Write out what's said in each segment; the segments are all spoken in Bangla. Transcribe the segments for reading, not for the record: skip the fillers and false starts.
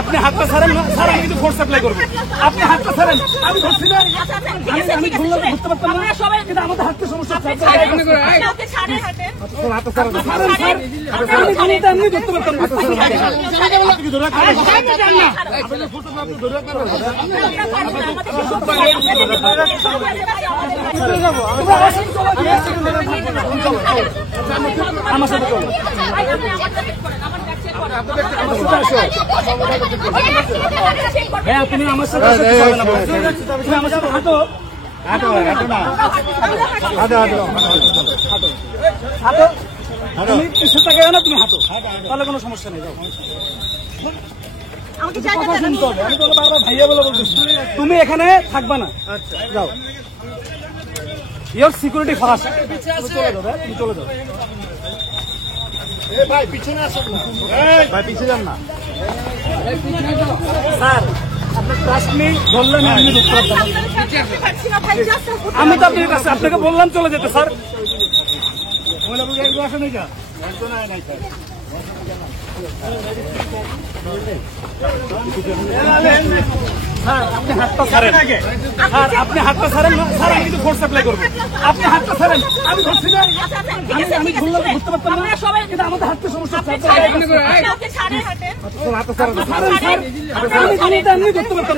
আপনি হাতটা ছাড়েন না, স্যার আমি কিন্তু ফোর্স অ্যাপ্লাই করবো। আপনি হাতটা ছাড়েন, আমি ধরছি না, আমি ধরলাম ধরতে পারতাম না, কিন্তু আমাদের হাতটা সমস্যা। আমি ধরতে পারতাম আমার সাথে চলো। হ্যাঁ আপনি আমার সাথে আমার সাথে হাঁটো হাঁটো হাঁটো না হাঁটো হাঁটো হাঁটো তুমি পিছনে তাকে না, তুমি হাঁটো, তাহলে কোনো সমস্যা নেই। শুনতে হবে, আমি তো বারবার ভাইয়া বলে বলতেছি, তুমি এখানে থাকবা না। আচ্ছা যাও, ইয়োর সিকিউরিটি ফার্স্ট। চলে যাবে, তুমি চলে যাও। ভাই পিছনে আসুন না, ভাই পিছিয়ে যান না স্যার। আপনার ট্রাস্ট নেই, বললেন আমি ঢুকতে পারতাম। আমি তো আপনার কাছে আপনাকে বললাম চলে যেতে স্যার। আপনি হাতটা ছাড়েন, আপনি হাতটা ছাড়েন না, স্যার আমি কিন্তু ফোর্স অ্যাপ্লাই করবো। আপনি হাতটা ছাড়েন, আমি ধরছি না, আমি ধরলাম ধরতে পারতাম না, কিন্তু আমাদের হাতটা সমস্যা। আমি ধরতে পারতাম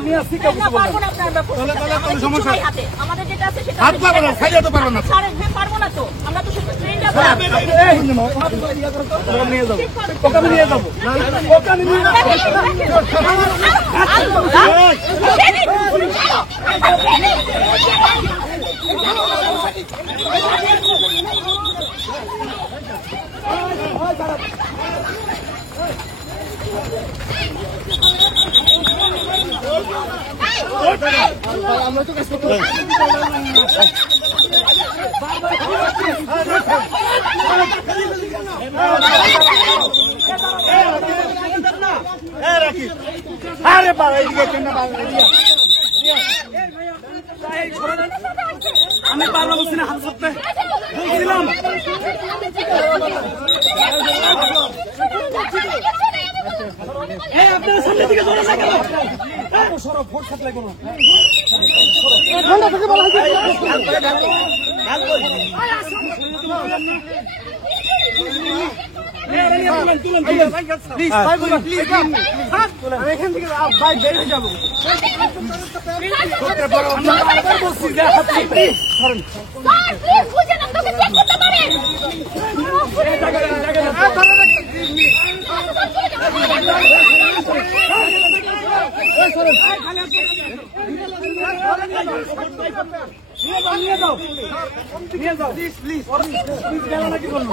আমি আসছি, সমস্যা আমাদের যেটা আছে সেটা হাত পারবো না, খাইয়ে তো পারবো না, পারবো না তো আমরা তো শুধু ট্রেনটা নিয়ে যাবো, ওকে আমি নিয়ে যাবো, ওকে আমি নিয়ে আমরা তো কাজ করতে আরে বাবা আমি পারবো বলছি না, হাত করতে বলছিলাম। আপনার সামনে থেকে ধরে না কেন? সরব ভোট সাপ্লাই করুন। এখান থেকে বাইক বের হয়ে যাবো। নিয়ে যাও প্লিজ প্লিজ কি বলবো